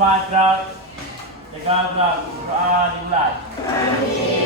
Sumatera, Jakarta, doa dimulai.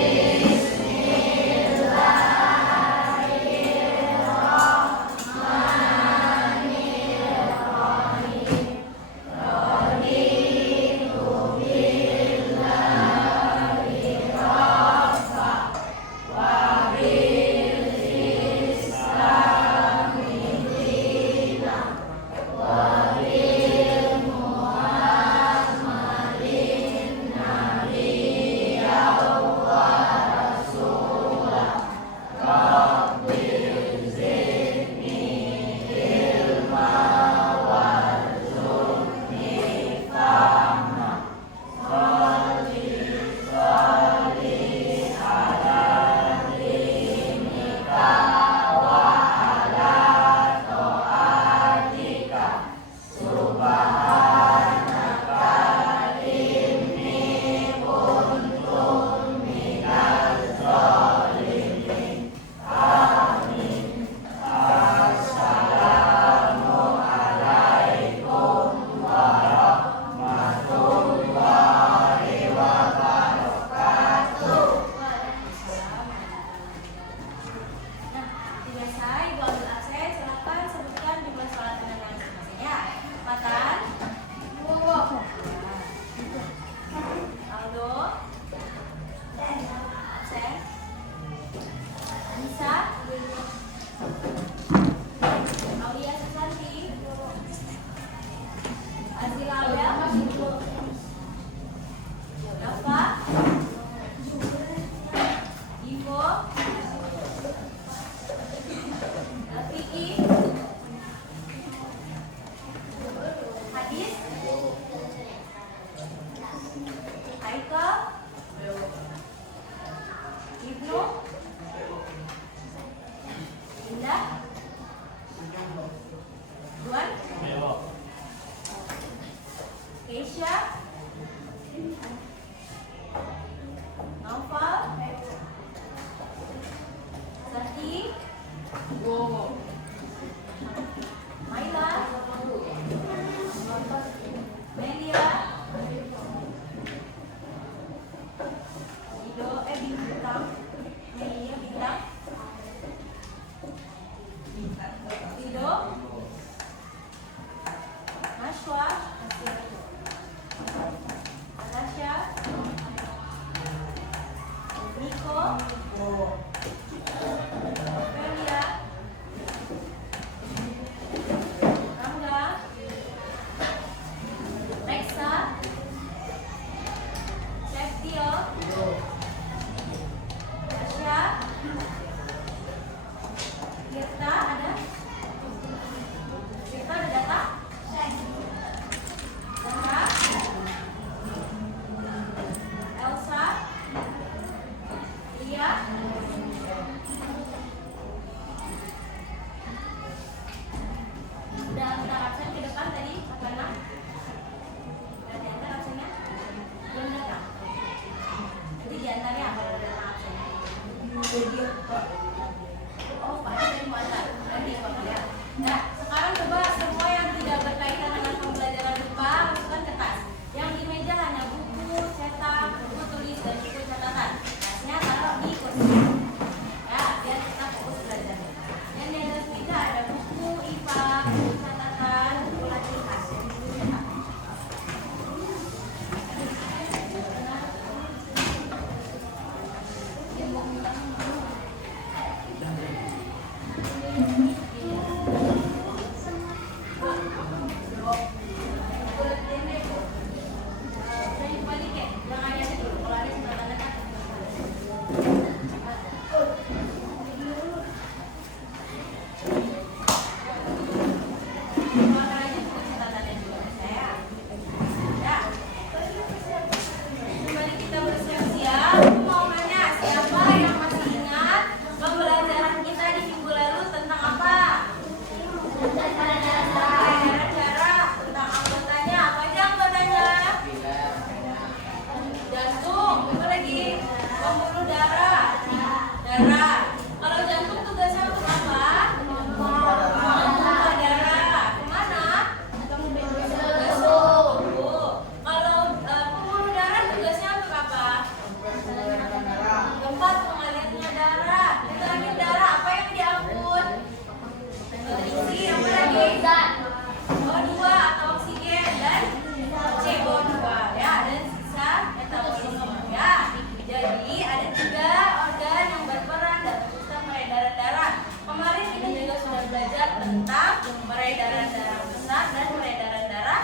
peredaran darah besar dan peredaran darah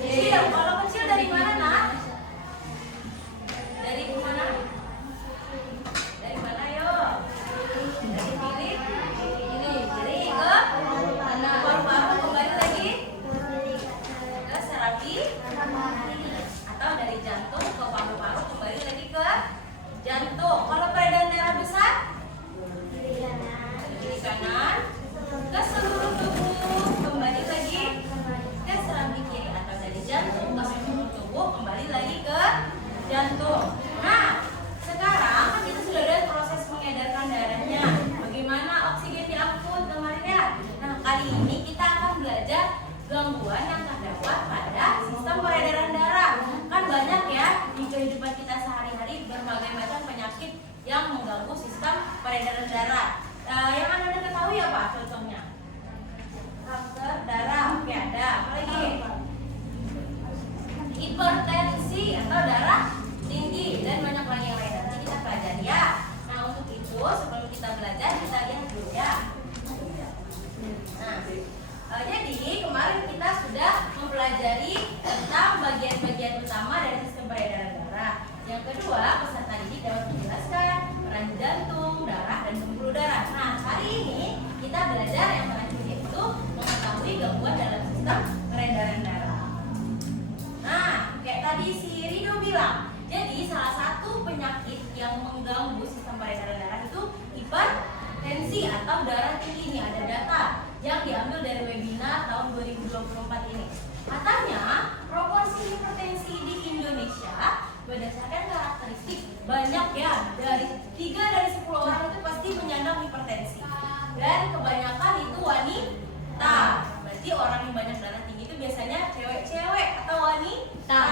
kecil. Kalau kecil dari mana, Nak? Dari mana? Dari mana, yo? Dari tilik. Jadi ke paru-paru, kembali lagi ke serapi, atau dari jantung ke paru-paru, kembali lagi ke jantung. Kalau peredaran darah besar kiri kanan ke seluruh tubuh, kembali lagi ke serambi kiri, atau dari jantung ke seluruh tubuh, kembali lagi ke jantung. Nah, sekarang kan kita sudah lihat proses mengedarkan darahnya, bagaimana oksigen diangkut kemarin ya. Nah, kali ini kita akan belajar gangguan yang terdapat pada sistem peredaran darah. Kan banyak ya di kehidupan kita sehari-hari berbagai macam penyakit yang mengganggu sistem peredaran darah. Yang Anda ketahui apa contohnya? Kanker darah, oke, ada. Apa lagi? Hipertensi atau darah tinggi, dan banyak lagi yang lain. Nanti kita pelajari ya. Nah, untuk itu sebelum kita belajar, kita lihat dulu ya. Nah, jadi kemarin kita sudah mempelajari tentang bagian-bagian utama dari sistem peredaran darah. Yang kedua, peserta didik dapat menjelaskan peran jantung, darah, dan pembuluh darah. Nah, hari ini kita belajar yang terakhir, yaitu mengetahui gangguan dalam sistem peredaran darah. Nah, kayak tadi si Rido bilang, jadi salah satu penyakit yang mengganggu sistem peredaran darah itu hipertensi atau darah tinggi. Ini ada data yang diambil dari webinar tahun 2024 ini. Katanya, proporsi hipertensi di Indonesia berdasarkan karakteristik banyak ya, dari 3 dari 10 orang itu pasti menyandang hipertensi, dan kebanyakan itu wanita. Berarti orang yang banyak darah tinggi itu biasanya cewek-cewek atau wanita.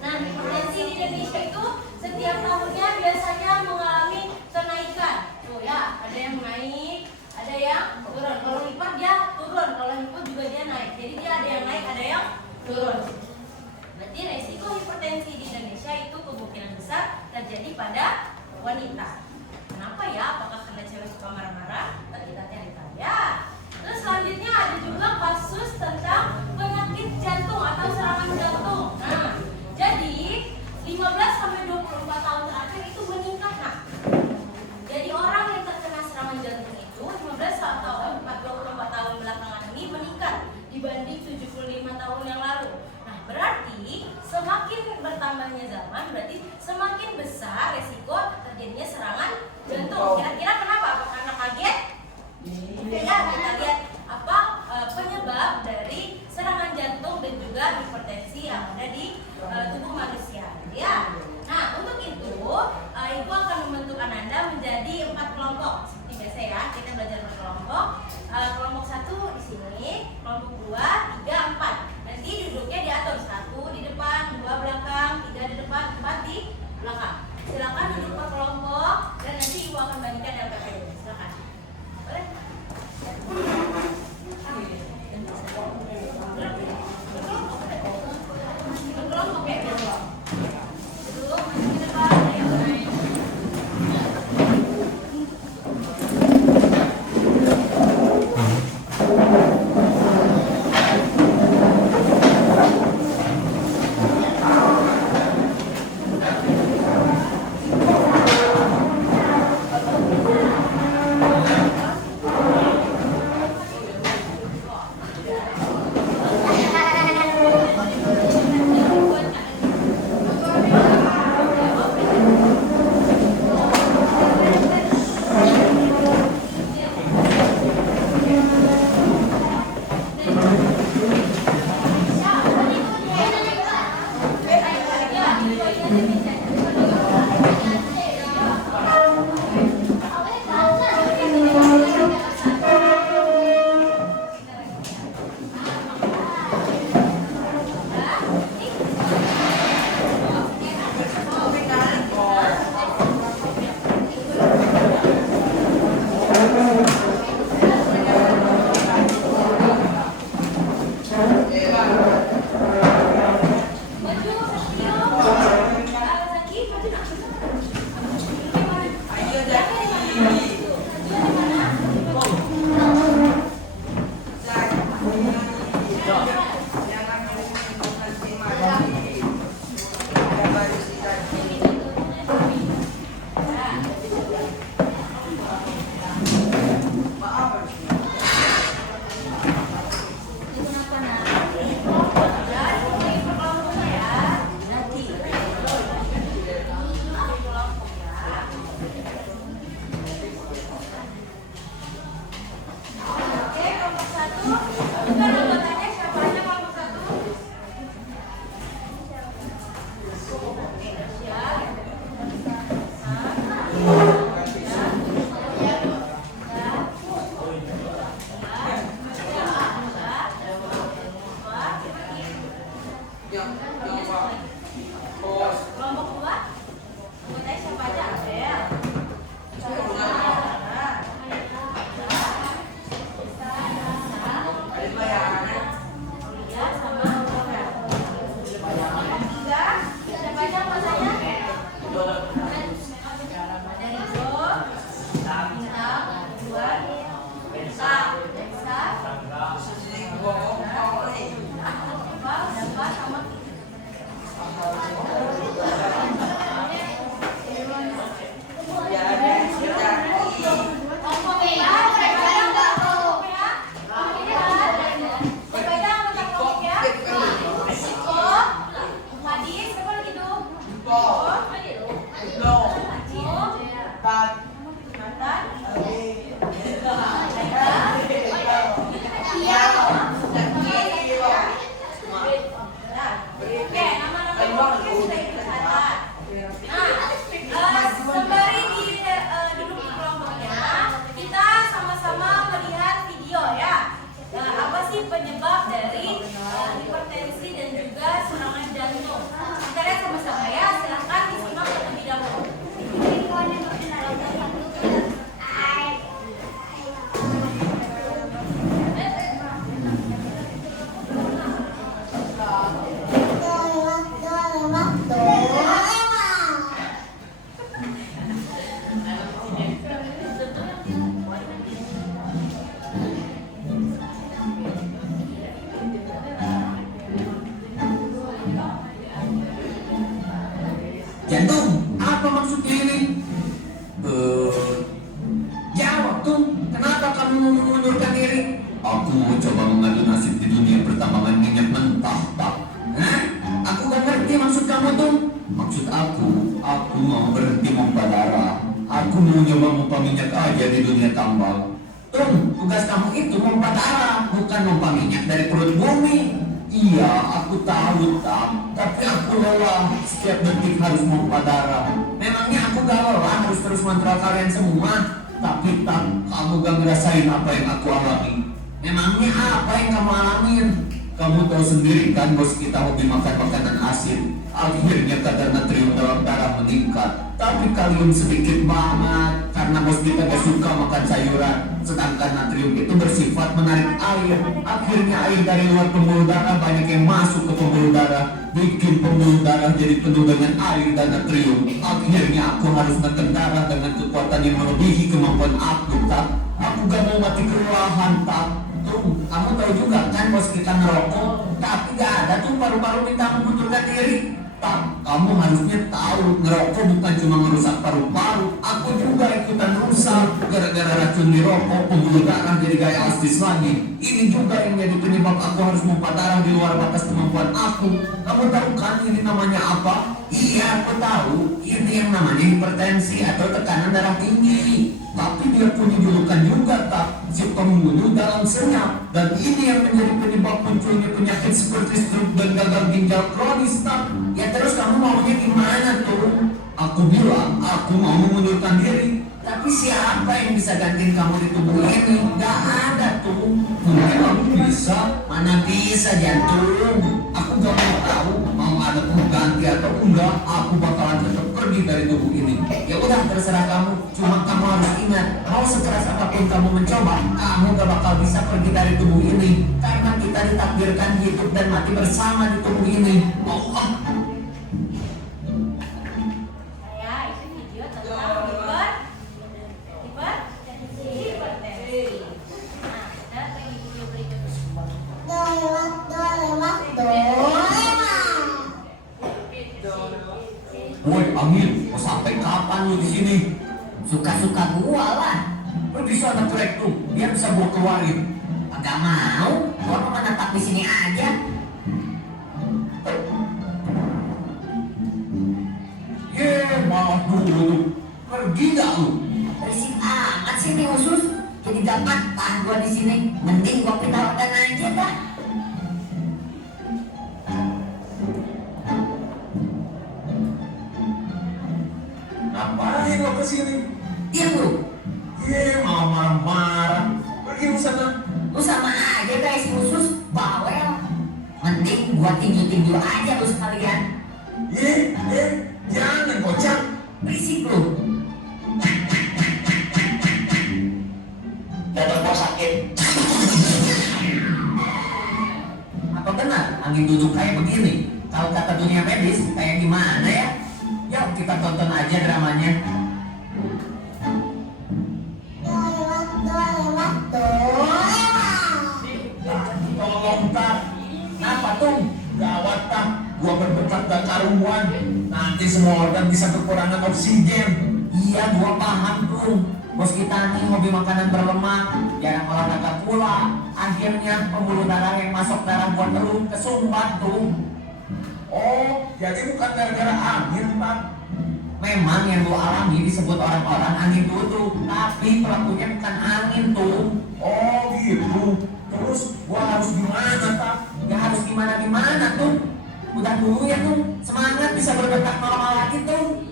Nah, hipertensi di Indonesia itu setiap tahunnya biasanya mengalami kenaikan. Tuh ya, ada yang naik, ada yang turun. Kalau lipat dia turun, kalau lipat juga dia naik. Jadi dia ada yang naik, ada yang turun. Berarti resiko hipertensi di Indonesia itu kemungkinan besar terjadi pada wanita. Kenapa ya? Apakah karena cewek suka marah-marah? Kita cari-cari ya. Terus selanjutnya ada juga kasus tentang penyakit jantung atau serangan jantung. Nah, jadi 15 sampai 24 tahun terakhir itu meningkat, nah. Jadi orang yang terkena serangan jantung itu 15 atau 24 tahun belakangan ini meningkat dibanding 75 tahun yang lalu. Nah, berarti semakin bertambahnya zaman, berarti semakin besar resiko terjadinya serangan jantung. Kira-kira kenapa? Apa karena kaget? Oke ya, kita lihat apa penyebab dari serangan jantung dan juga hipertensi yang ada di tubuh manusia, ya. Nah, untuk itu Ibu akan membentuk Ananda menjadi 4 kelompok seperti biasa ya. Kita belajar berkelompok. Kelompok 1 di sini, kelompok 2, 3, 4. Nanti duduknya diatur, 1 di depan, 2 belakang, 3 di depan, 4 di belakang. Silakan duduk per kelompok dan nanti Ibu akan bagikan dalam Sembari duduk di kelompoknya, kita sama-sama melihat video ya. Apa sih penyebab dari hipertensi dan juga serangan jantung? Kita lihat sama-sama ya. Silahkan disimak terlebih dahulu. Jantung, apa maksudnya ini? Jawab tuh, kenapa kamu mengundurkan diri? Aku coba mengadu nasib di dunia pertambangan minyak mentah, Pak. Hah? Aku gak ngerti maksud kamu tuh. Maksud aku mau berhenti mompa darah. Aku mau nyoba mompa minyak aja di dunia tambang. Tugas kamu itu mompa darah, bukan mompa minyak dari perut bumi. Iya, aku tahu, tapi aku lelah. Setiap detik harus mompa darah. Memangnya aku gak lelah harus terus mantra kalian semua? Tapi kamu gak ngerasain apa yang aku alami. Memangnya apa yang kamu alamin? Kamu tahu sendiri kan bos kita hobi makan makanan asin. Akhirnya kadar natrium dalam darah meningkat. Tapi kalium sedikit banget karena bos kita gak suka makan sayuran. Sedangkan natrium itu bersifat menarik air. Akhirnya air dari luar pembuluh darah banyak yang masuk ke pembuluh darah, bikin pembuluh darah jadi penuh dengan air dan natrium. Akhirnya aku harus neken darah dengan kekuatan yang melebihi kemampuan aku, tak? Aku gak mau mati kelelahan, tak? Kamu tahu juga kan bos kita ngerokok, tapi gak ada tuh paru-paru minta mengundurkan diri. Tak, kamu harusnya tahu ngerokok bukan cuma merusak paru-paru. Aku juga ikutan rusak gara-gara racun di rokok, pembuluh darah jadi gaya astis lagi. Ini juga yang jadi penyebab aku harus mompa darah di luar batas kemampuan aku. Kamu tahu kan ini namanya apa? Iya, aku tahu. Ini yang namanya hipertensi atau tekanan darah tinggi. Tapi dia punya julukan juga, tak? Si pembunuh dalam senyap. Dan ini yang menjadi penyebab munculnya penyakit seperti stroke dan gagal ginjal kronis, tak? Ya terus kamu maunya gimana tuh? Aku bilang aku mau mengundurkan diri. Tapi siapa yang bisa gantiin kamu di tubuh ini? Gak ada tuh. Mungkin kamu bisa. Mana bisa jantung? Aku gak mau tahu mau ada pengganti atau enggak. Aku bakalan tetap pergi dari tubuh ini. Ya udah terserah kamu. Cuma kamu harus ingat, mau sekeras apapun kamu mencoba, kamu gak bakal bisa pergi dari tubuh ini. Karena kita ditakdirkan hidup dan mati bersama di tubuh ini. Allah. Woi Angin, mau sampai kapan lu di sini? Suka-suka gua lah. Lu bisa anak trek tuh, biar bisa gua keluarin. Agak mau, gua mau menetap di sini aja. Maaf dulu tuh. Pergi gak lu? Berisik amat sih nih usus. Jadi gak patah gua di sini. Mending gua pindahan aja dah. Ngapain lo kesini? Diam lu. Malah marah-marah. Pergi lu sana. Lu sama aja guys khusus bawel. Mending gua tinju-tinju aja lu sekalian. Jangan kocak. Berisik lu. Dada gua sakit. Apa benar angin duduk kayak begini? Kalau kata dunia medis kayak gimana ya? Yuk kita tonton aja dramanya. Tuh. pertaruhan. Nanti semua organ bisa kekurangan oksigen. Iya, gua paham tuh. Bos kita nih hobi makanan berlemak, jarang olahraga pula. Akhirnya pembuluh darah yang masuk darah buat lu kesumbat tuh. Oh, jadi bukan gara-gara angin, Pak. Memang yang lu alami disebut orang-orang angin tutup, tapi pelakunya bukan angin tuh. Oh gitu. Terus gua harus gimana, Pak? Ya harus gimana-gimana tuh. Udah dulu ya tuh, semangat bisa berdetak normal lagi tuh.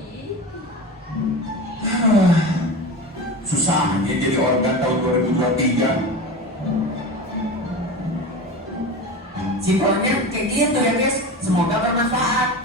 Susahnya jadi organ tahun 2023. Simpelnya kayak gitu ya guys. Semoga bermanfaat.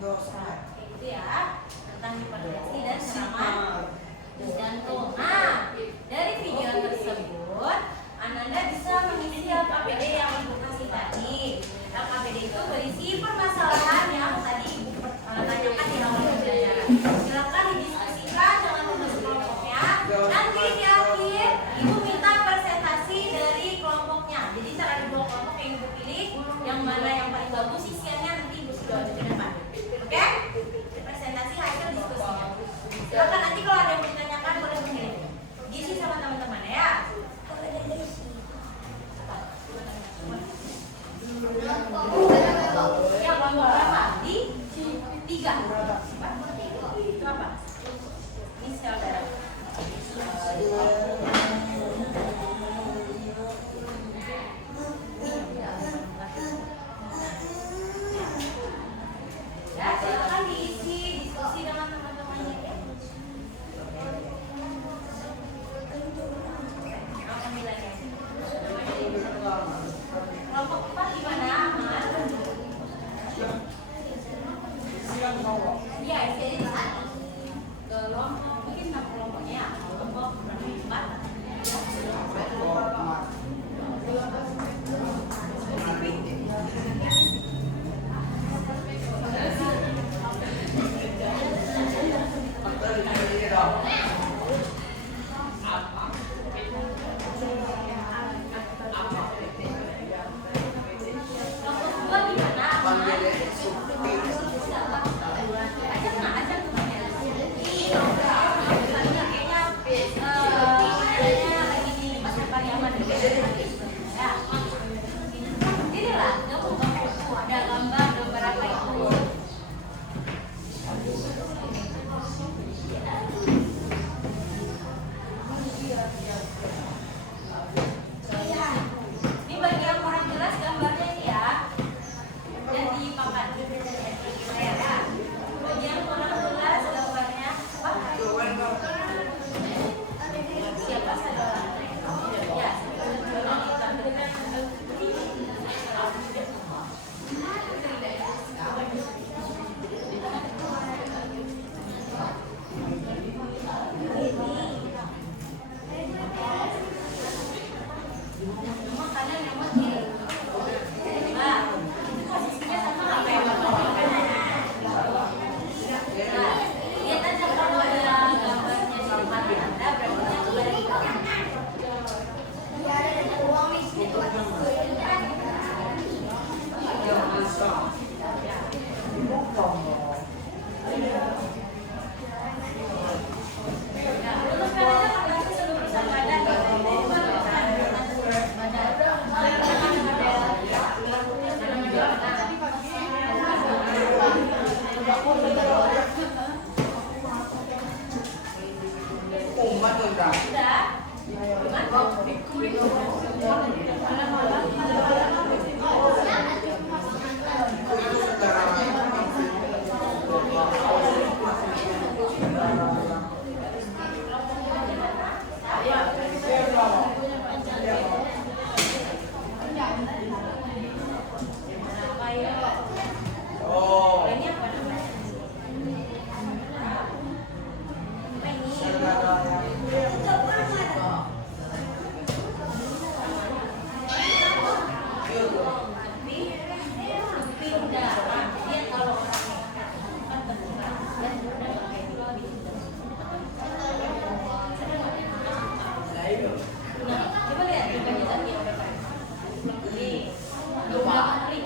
Kayak gitu ya, tentang hipertensi dan serangan jantung. Nah, dari video tersebut, Ananda bisa mengisi LKPD yang Ibu kasih tadi. LKPD itu berisi permasalahan yang tadi Ibu tanyakan di awal pembelajaran. Silakan didiskusikan dengan tugas kelompoknya. Nanti di akhir, Ibu minta presentasi dari kelompoknya. Jadi cara dibuat kelompok yang Ibu pilih, yang mana yang paling bagus isiannya nanti Ibu sudah ada di depan. Oke? Presentasi hasil diskusinya. Silakan nanti kalau ada yang mau ditanyakan boleh mengirim. Gizi sama teman-teman ya. Ya, kelompok berapa? Di 3. Itu apa? Ini sel darah. Ya, silakan diisi diskusi dengan teman-temannya ya. Alhamdulillah. Kelompok 4 gimana? Aman? Iya, jadi di sana. Kelompok mungkin nama kelompoknya kelompok 4. Coba lihat organisasi yang depan. Ini, 2 kali.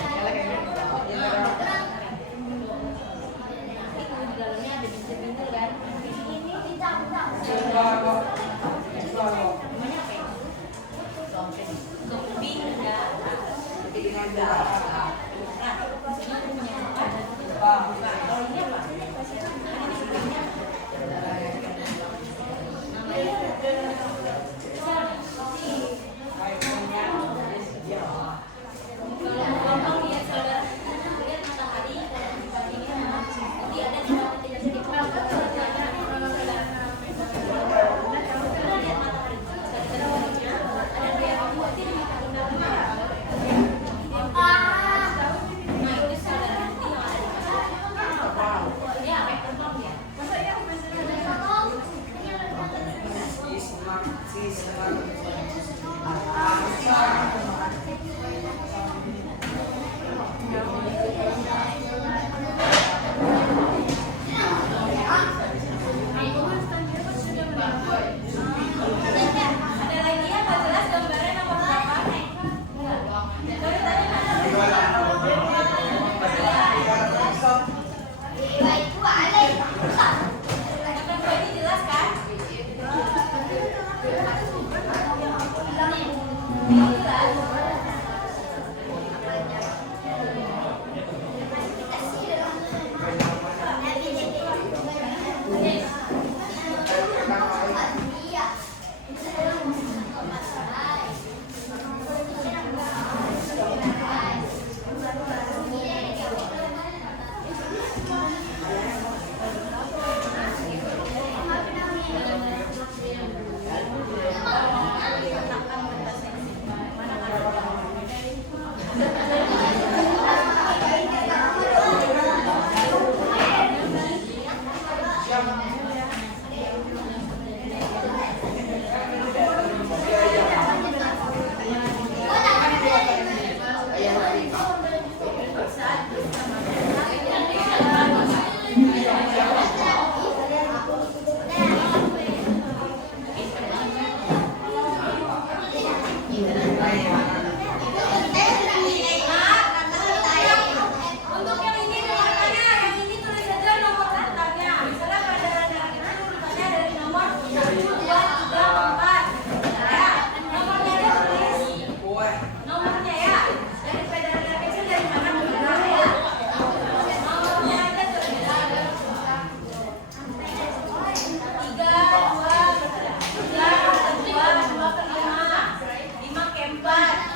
Untuk yang ini dengarkannya, yang ini tulis saja nomor urutannya. Misalnya pada darah urutannya dari nomor 1, 2, 3, 4. Ya, nomornya aja tulis. Nomornya ya. Dari peredaran kecil dari mana ke mana ya. Nomornya aja tulis. 3, 2 ke 5. 5 ke 4.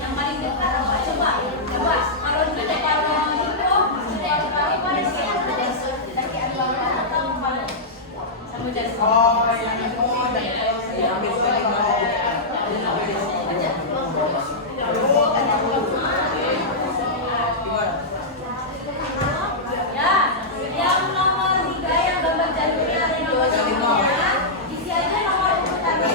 Yang paling dekat apa? Coba kalau di depan itu ya, yang nomor 3 yang gambar jalurnya ada nomornya, isi aja nomor urutannya.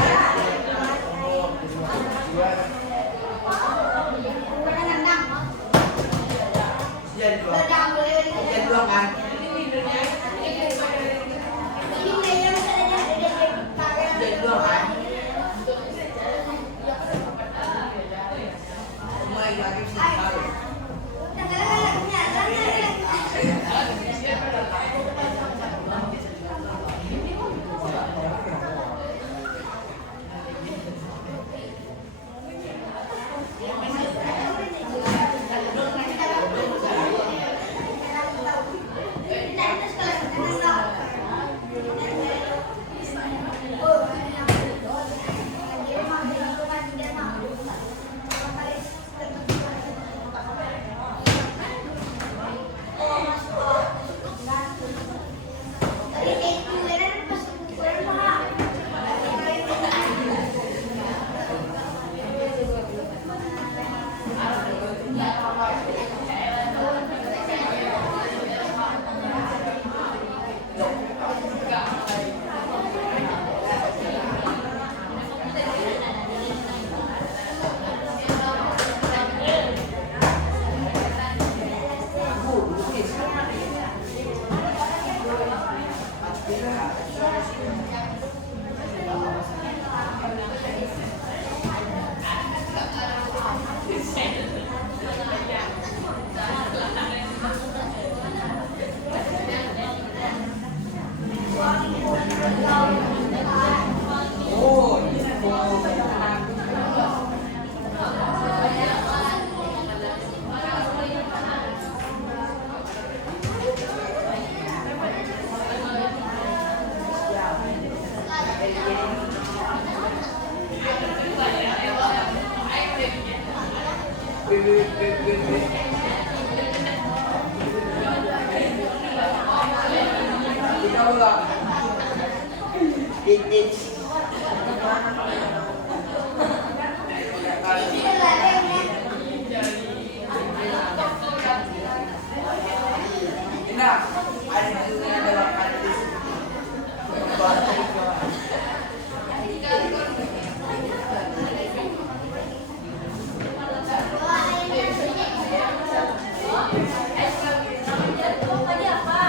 Jatuh tadi apa?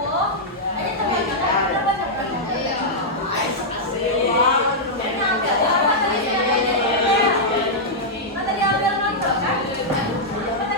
Oh, ada teman makan berapa Mata diambil nonton kan? Mata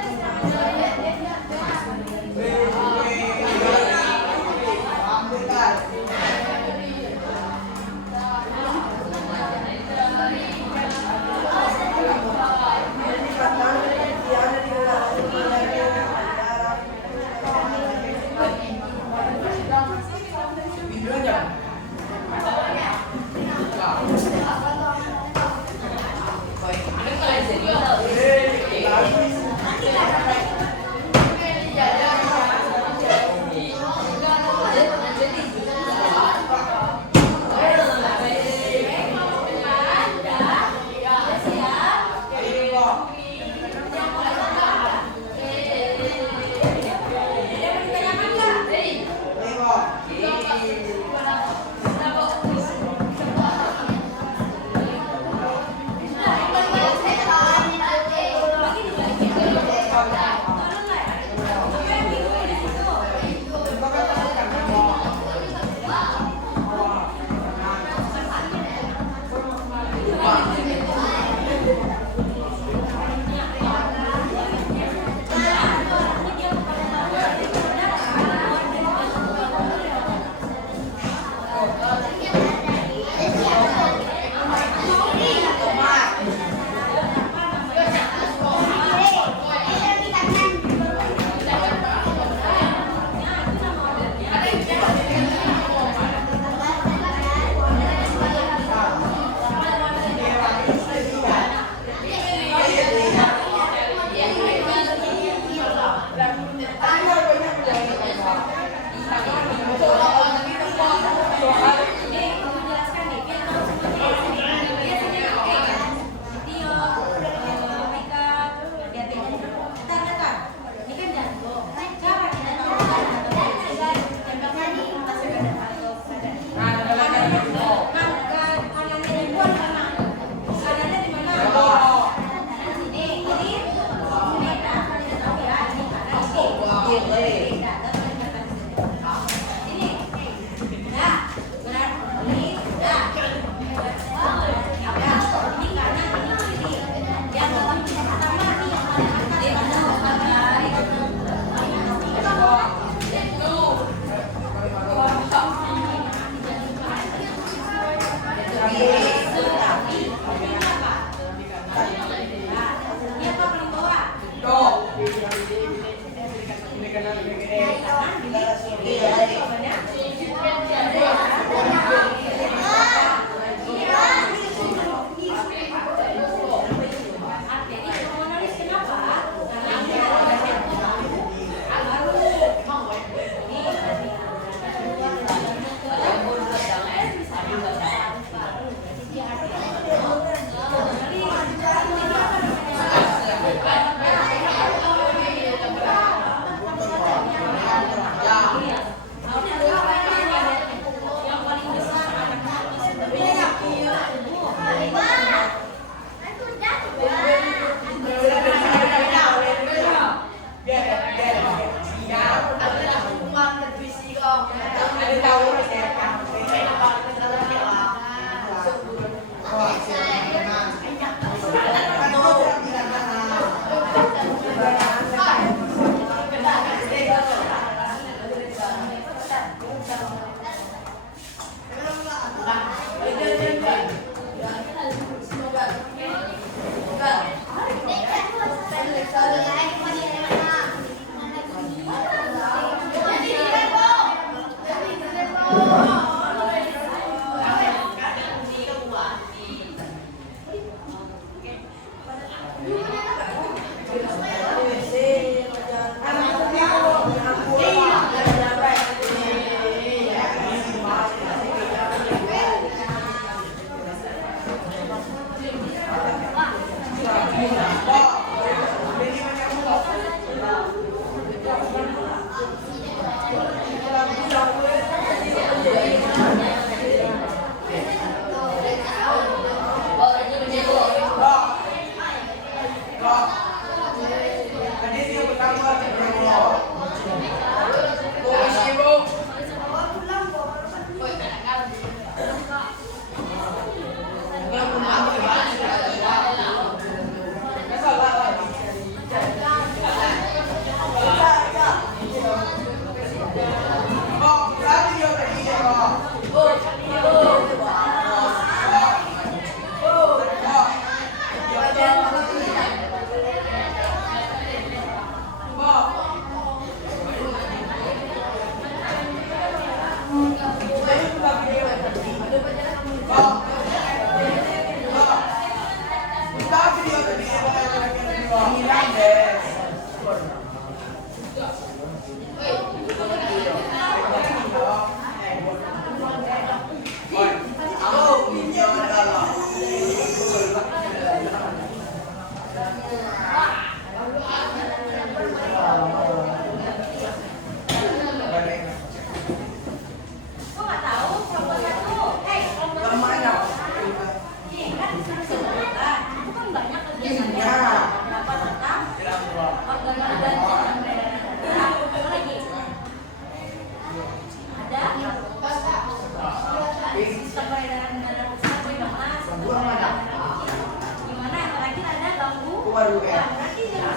Berarti yang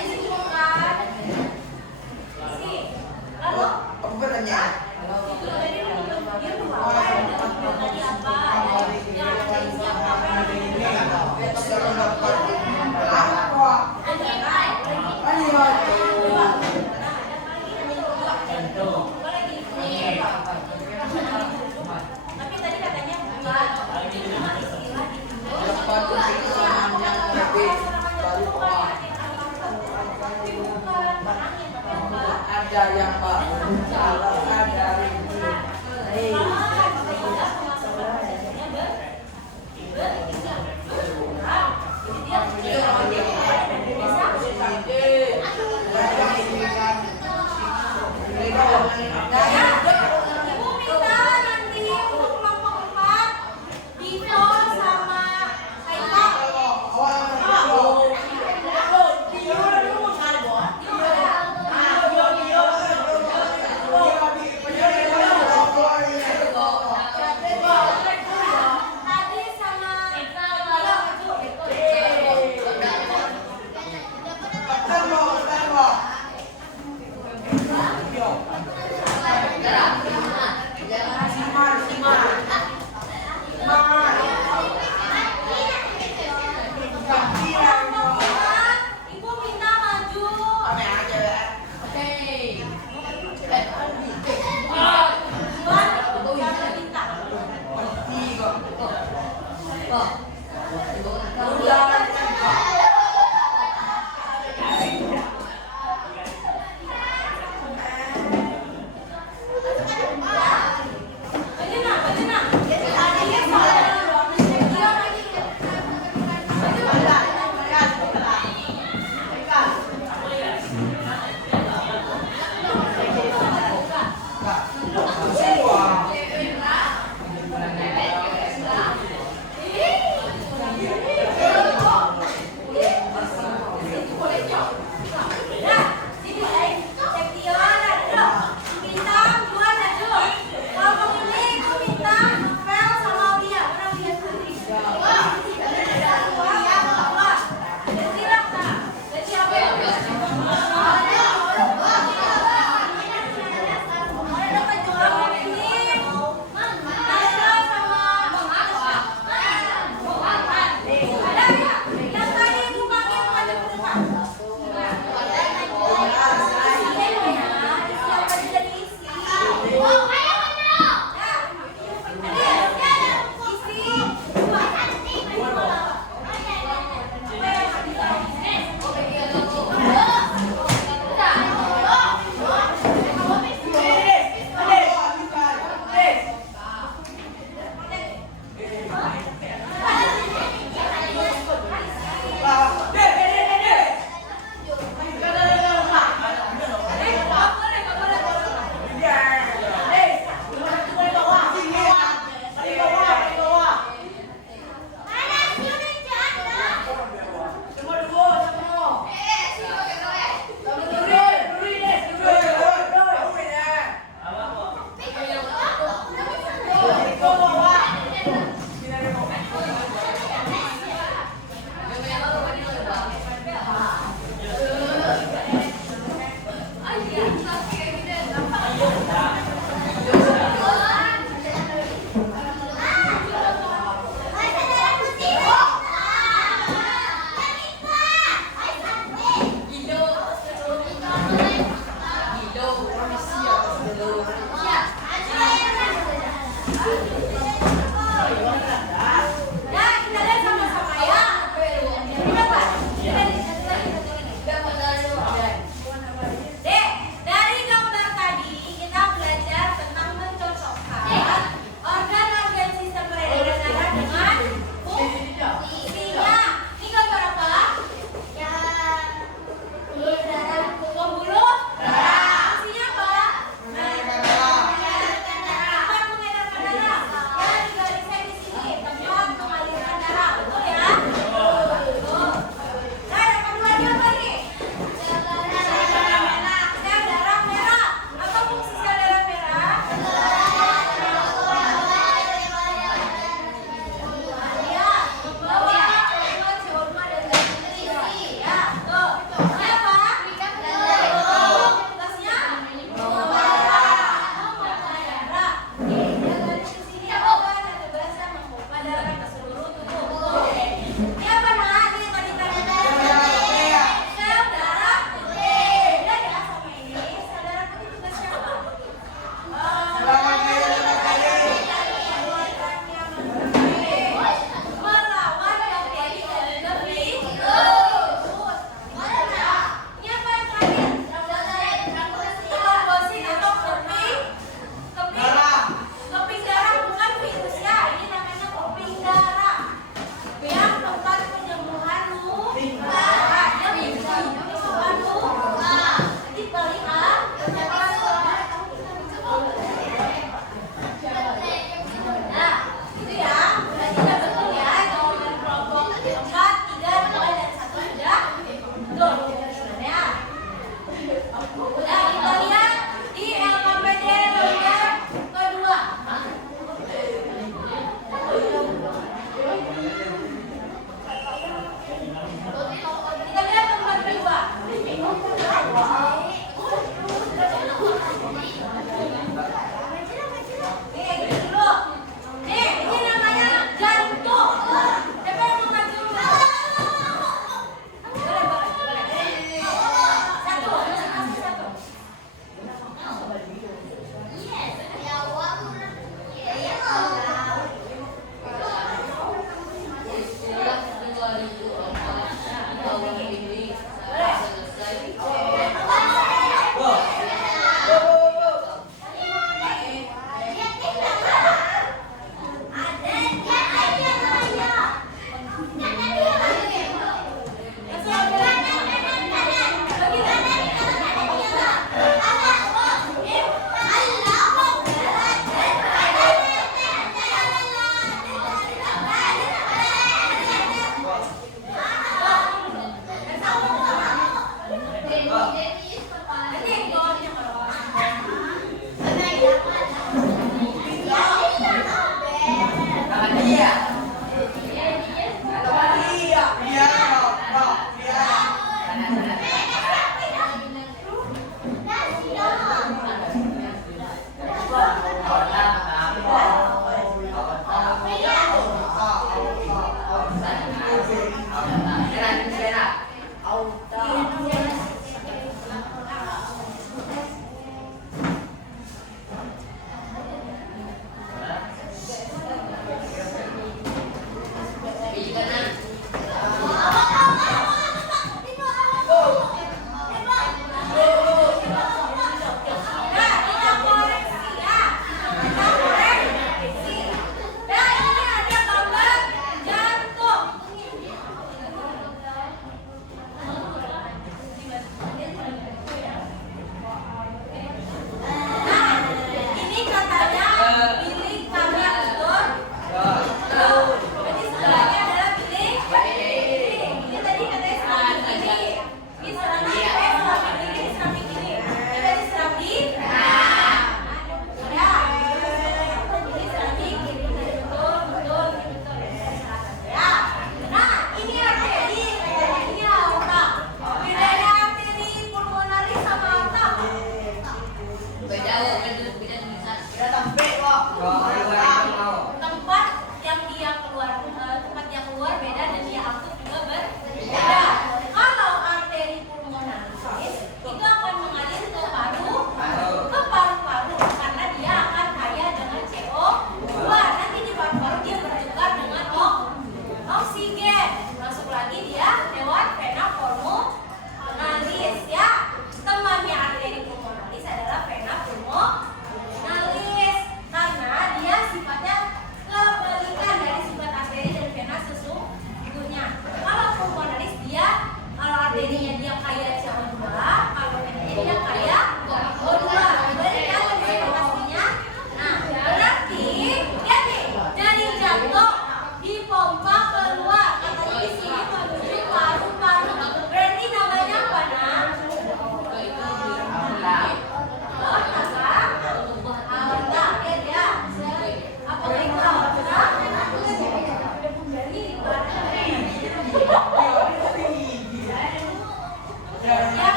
disimpulkan Apa pertanyaan? Dia lupa apa yang dia tadi apa?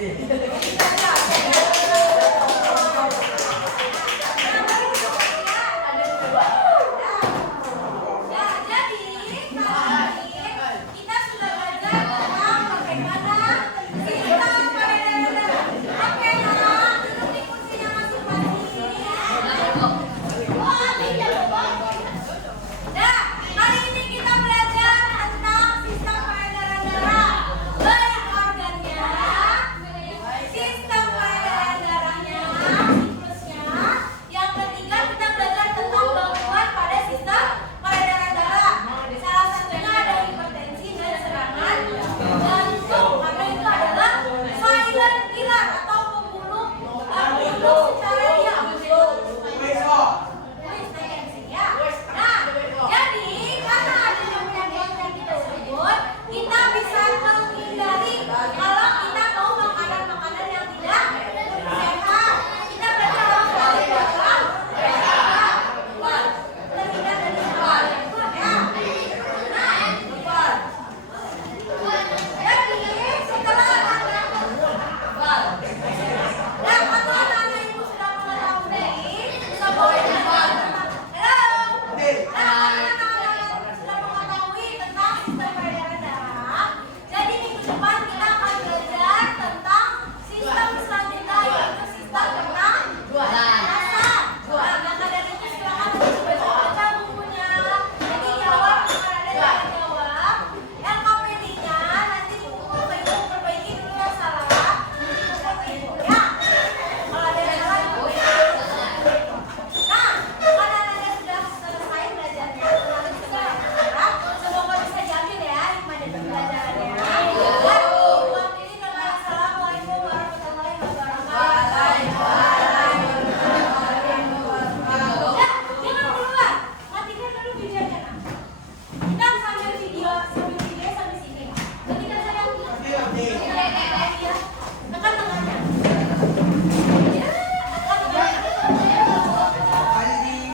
nih.